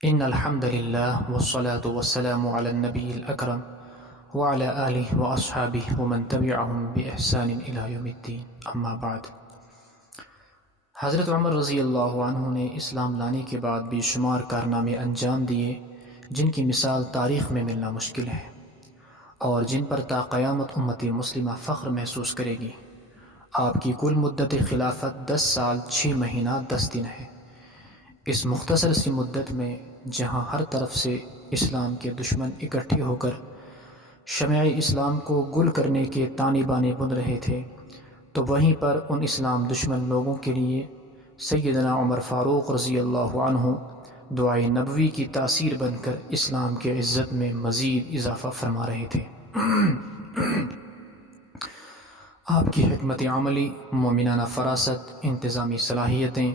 ان الحمد للہ والصلاة والسلام علی النبی الاکرم وعلی آلہ واصحابہ ومن تبعہم بإحسان الی یوم الدین، اما بعد۔ حضرت عمر رضی اللہ عنہ نے اسلام لانے کے بعد بے شمار کارنامے انجام دیے جن کی مثال تاریخ میں ملنا مشکل ہے اور جن پر تا قیامت امت مسلمہ فخر محسوس کرے گی۔ آپ کی کل مدت خلافت 10 سال 6 مہینہ 10 دن ہے۔ اس مختصر سی مدت میں جہاں ہر طرف سے اسلام کے دشمن اکٹھے ہو کر شمع اسلام کو گل کرنے کے تانے بانے بن رہے تھے، تو وہیں پر ان اسلام دشمن لوگوں کے لیے سیدنا عمر فاروق رضی اللہ عنہ دعائے نبوی کی تاثیر بن کر اسلام کے عزت میں مزید اضافہ فرما رہے تھے۔ آپ کی حکمت عملی، مومنانہ فراست، انتظامی صلاحیتیں،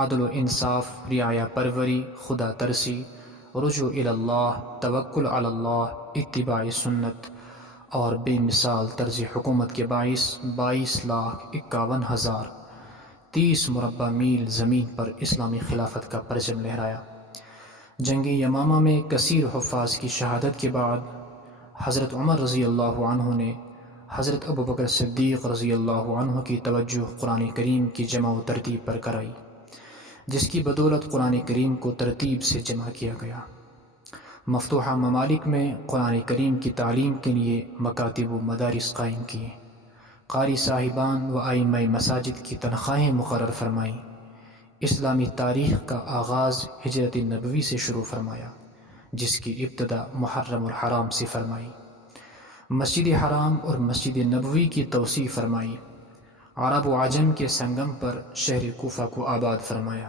عدل و انصاف، رعایا پروری، خدا ترسی، رجوع الی اللہ، توکل علی اللہ، اتباع سنت اور بے مثال طرز حکومت کے باعث 22,51,030 مربع میل زمین پر اسلامی خلافت کا پرچم لہرایا۔ جنگ یمامہ میں کثیر حفاظ کی شہادت کے بعد حضرت عمر رضی اللہ عنہ نے حضرت ابوبکر صدیق رضی اللہ عنہ کی توجہ قرآن کریم کی جمع و ترتیب پر کرائی، جس کی بدولت قرآن کریم کو ترتیب سے جمع کیا گیا۔ مفتوحہ ممالک میں قرآن کریم کی تعلیم کے لیے مکاتب و مدارس قائم کیے، قاری صاحبان و ائمہ مساجد کی تنخواہیں مقرر فرمائیں، اسلامی تاریخ کا آغاز ہجرت نبوی سے شروع فرمایا جس کی ابتدا محرم الحرام سے فرمائی، مسجد حرام اور مسجد نبوی کی توسیع فرمائی، عرب و عجم کے سنگم پر شہر کوفہ کو آباد فرمایا،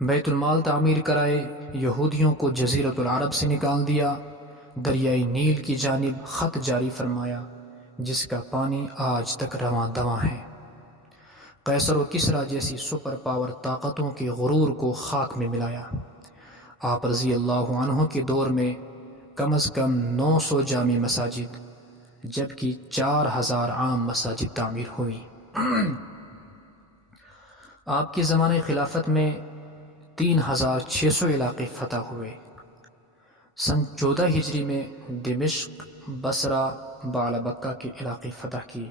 بیت المال تعمیر کرائے، یہودیوں کو جزیرۃ العرب سے نکال دیا، دریائے نیل کی جانب خط جاری فرمایا جس کا پانی آج تک رواں دواں ہے، قیصر و کسریٰ جیسی سپر پاور طاقتوں کے غرور کو خاک میں ملایا۔ آپ رضی اللہ عنہ کے دور میں کم از کم 900 جامع مساجد جبکہ 4000 عام مساجد تعمیر ہوئی۔ آپ کے زمانے خلافت میں 3600 علاقے فتح ہوئے۔ سن 14 ہجری میں دمشق، بصرہ، بعلبکہ کے علاقے فتح کیے۔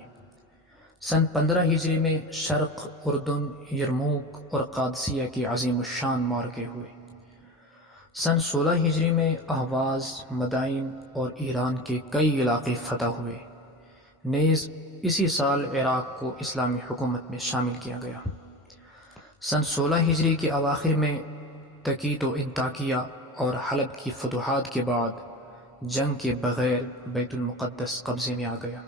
سن 15 ہجری میں شرق، اردن، یرموک اور قادسیہ کے عظیم الشان معرکے ہوئے۔ سن 16 ہجری میں اہواز، مدائن اور ایران کے کئی علاقے فتح ہوئے۔ نیز اسی سال عراق کو اسلامی حکومت میں شامل کیا گیا۔ سن 16 ہجری کے اواخر میں تکیت و انطاکیہ اور حلب کی فتوحات کے بعد جنگ کے بغیر بیت المقدس قبضے میں آ گیا۔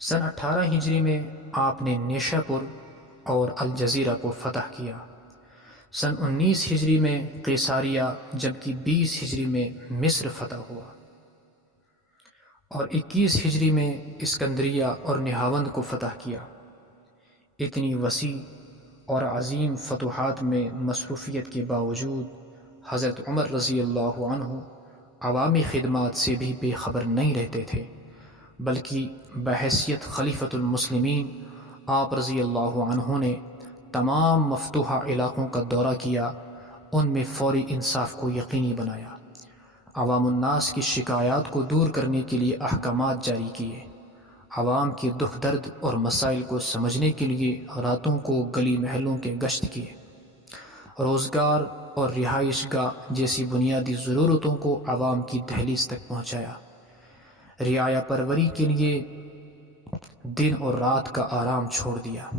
سن 18 ہجری میں آپ نے نیشا پور اور الجزیرہ کو فتح کیا۔ سن 19 ہجری میں قیصاریہ جبکہ 20 ہجری میں مصر فتح ہوا اور 21 ہجری میں اسکندریہ اور نہاوند کو فتح کیا۔ اتنی وسیع اور عظیم فتوحات میں مصروفیت کے باوجود حضرت عمر رضی اللہ عنہ عوامی خدمات سے بھی بے خبر نہیں رہتے تھے، بلکہ بحیثیت خلیفۃ المسلمین آپ رضی اللہ عنہ نے تمام مفتوحہ علاقوں کا دورہ کیا، ان میں فوری انصاف کو یقینی بنایا، عوام الناس کی شکایات کو دور کرنے کے لیے احکامات جاری کیے، عوام کے دکھ درد اور مسائل کو سمجھنے کے لیے راتوں کو گلی محلوں کے گشت کیے، روزگار اور رہائش گاہ جیسی بنیادی ضرورتوں کو عوام کی دہلیز تک پہنچایا، رعایا پروری کے لیے دن اور رات کا آرام چھوڑ دیا،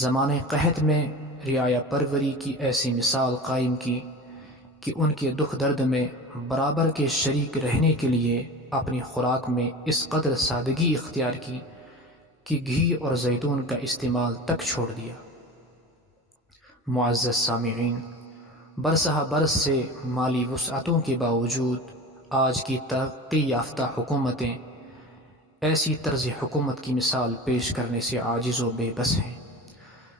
زمانے قحط میں رعایا پروری کی ایسی مثال قائم کی کہ ان کے دکھ درد میں برابر کے شریک رہنے کے لیے اپنی خوراک میں اس قدر سادگی اختیار کی کہ گھی اور زیتون کا استعمال تک چھوڑ دیا۔ معزز سامعین، برسہ برس سے مالی وسعتوں کے باوجود آج کی ترقی یافتہ حکومتیں ایسی طرز حکومت کی مثال پیش کرنے سے عاجز و بے بس ہیں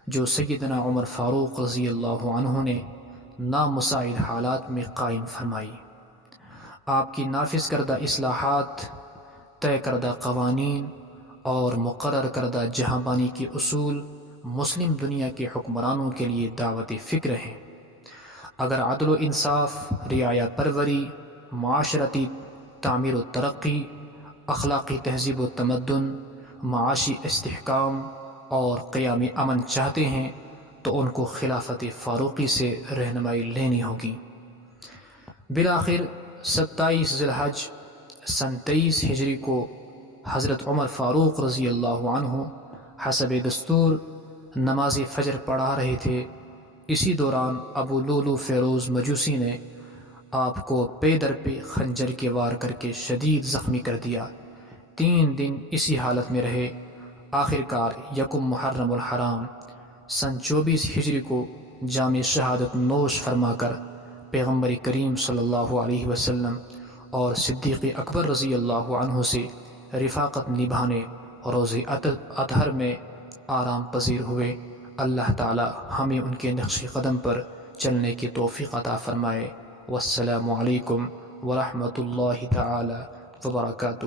جو سیدنا عمر فاروق رضی اللہ عنہ نے نامساعد حالات میں قائم فرمائی۔ آپ کی نافذ کردہ اصلاحات، طے کردہ قوانین اور مقرر کردہ جہاں بانی کے اصول مسلم دنیا کے حکمرانوں کے لیے دعوت فکر ہیں۔ اگر عدل و انصاف، رعایت پروری، معاشرتی تعمیر و ترقی، اخلاقی تہذیب و تمدن، معاشی استحکام اور قیامی امن چاہتے ہیں تو ان کو خلافت فاروقی سے رہنمائی لینی ہوگی۔ بالآخر 27 ذی الحج سن 23 ہجری کو حضرت عمر فاروق رضی اللہ عنہ حسب دستور نماز فجر پڑھا رہے تھے۔ اسی دوران ابو لولو فیروز مجوسی نے آپ کو پے در پہ خنجر کے وار کر کے شدید زخمی کر دیا۔ 3 دن اسی حالت میں رہے۔ آخر کار 1 محرم الحرام سن 24 ہجری کو جام شہادت نوش فرما کر پیغمبر کریم صلی اللہ علیہ وسلم اور صدیق اکبر رضی اللہ عنہ سے رفاقت نبھانے روز اطہر میں آرام پذیر ہوئے۔ اللہ تعالی ہمیں ان کے نقش قدم پر چلنے کی توفیق عطا فرمائے۔ والسلام علیکم ورحمۃ اللہ تعالی وبرکاتہ۔